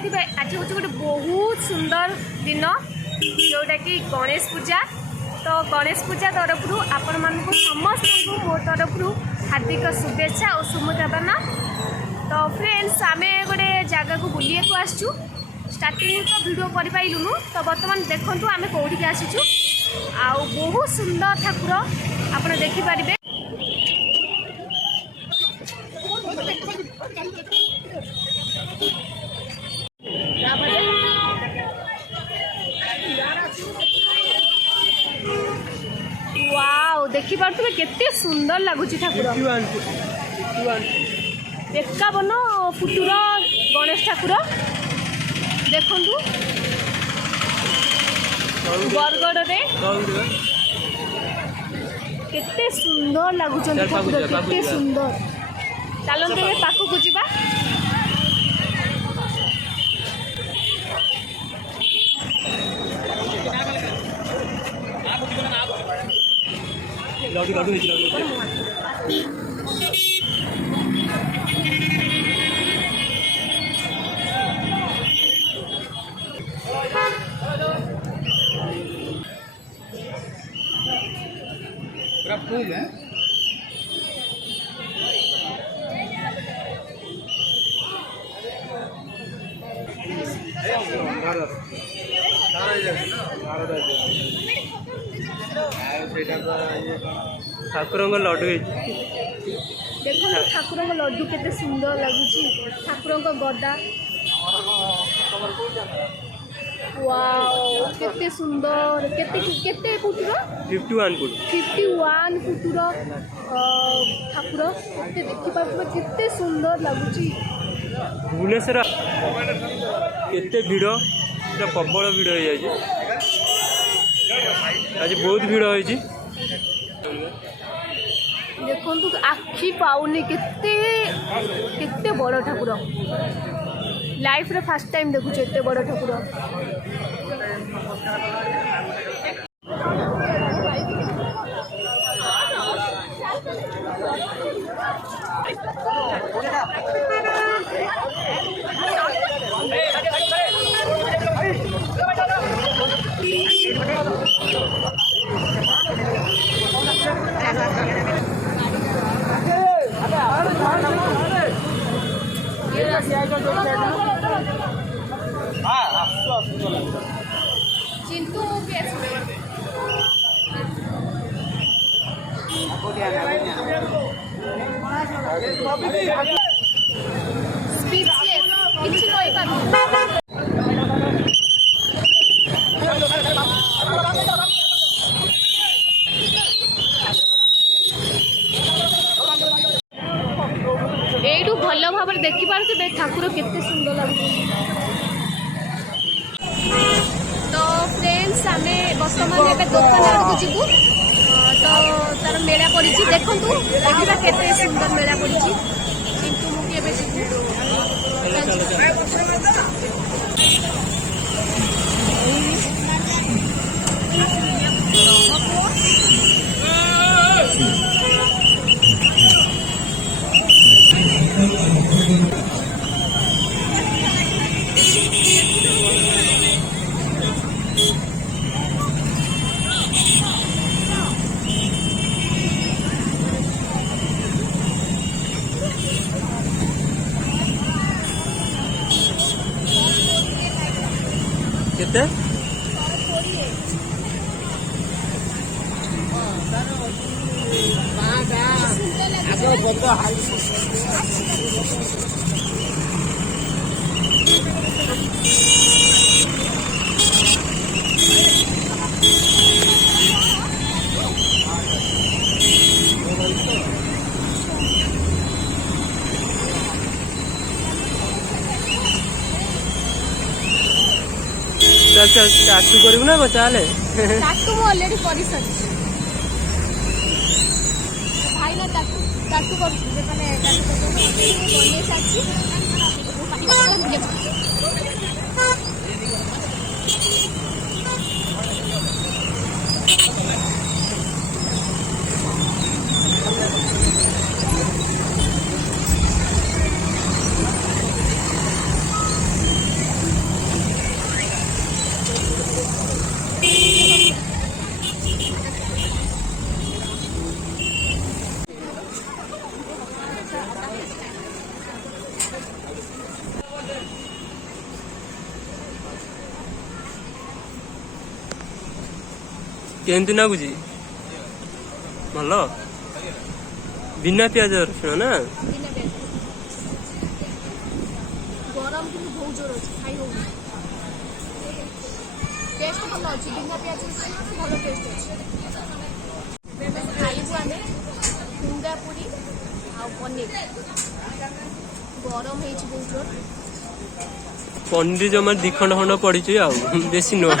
ଜାଣିଥିବେ ଆଜି ହେଉଛି ଗୋଟେ ବହୁତ ସୁନ୍ଦର ଦିନ जोटा कि गणेश पूजा। तो गणेश पूजा तरफ आपण मानक समस्त मो तरफ हार्दिक शुभेच्छा और शुभकामना। तो फ्रेंड्स आम गोटे जगह को बुलिया को आसचु स्टार्टिंग तो वीडियो कर पाइलुनु। तो बर्तमान देखु आम कौटी आसीचु आ बहुत सुंदर ठाकुर आप देखिपारे। वाओ देखी पारे केते सुंदर लगुच ठाकुर 51 फुटर गणेश ठाकुर देखु बरगड़ रे केते सुंदर लगुच ठाकुर केते सुंदर। चलते पाखक जावा। लड्डू लड्डू पूरा फूल है। ठाकुर लड्डू देखो ठाकुर लड्डू केते सुंदर लगुच। ठाकुर गदा वाओ केते सुंदर केते केते फुटर 51 फुट 51 फुटर ठाकुर केते देखि पाबो केते सुंदर लगुच। भुवनेश्वर केते भिड़ प्रबल भिड़ हो जाए आज बहुत भिड़ हो देखु आखि पाऊनी केते केते बड़ ठाकुर लाइफ रे फर्स्ट टाइम देखुछ एते बड़ ठाकुर। चिंटू एठू भल भाव देखी पारे ठाकुर केते सुंदर लगे। तो फ्रेंड्स आम बर्तमान ए दुकान आड़क जीवु। तो तार मेला पड़ी देखु देखा केते सुंदर मेला पड़ी किंतु मुझे केते चल टाटू करू ना चल टाटू ऑलरेडी कर भाई ना टाटू टाटू कर କେମିତି ଲାଗୁଛି? ଭଲ ବିନା ପିଆଜ ରସୁଣ ନା? ବିନା ପିଆଜ। ଗରମ କିନ୍ତୁ ବହୁତ ଜୋର ଅଛି, ଖାଇ ହଉନି। ଟେଷ୍ଟ ଭଲ ଅଛି, ବିନା ପିଆଜ ରସୁଣ ଭଲ ଟେଷ୍ଟ ଅଛି। ଖାଇବୁ ଆମେ ଠୁଙ୍ଗା ପୁରୀ ଆଉ ପନିର। ଗରମ ହେଇଛି ବହୁତ ଜୋର। ପନିର ଜମା 2 ଖଣ୍ଡ ଖଣ୍ଡ ପଡିଛି ଆଉ ବେଶୀ ନୁହଁ।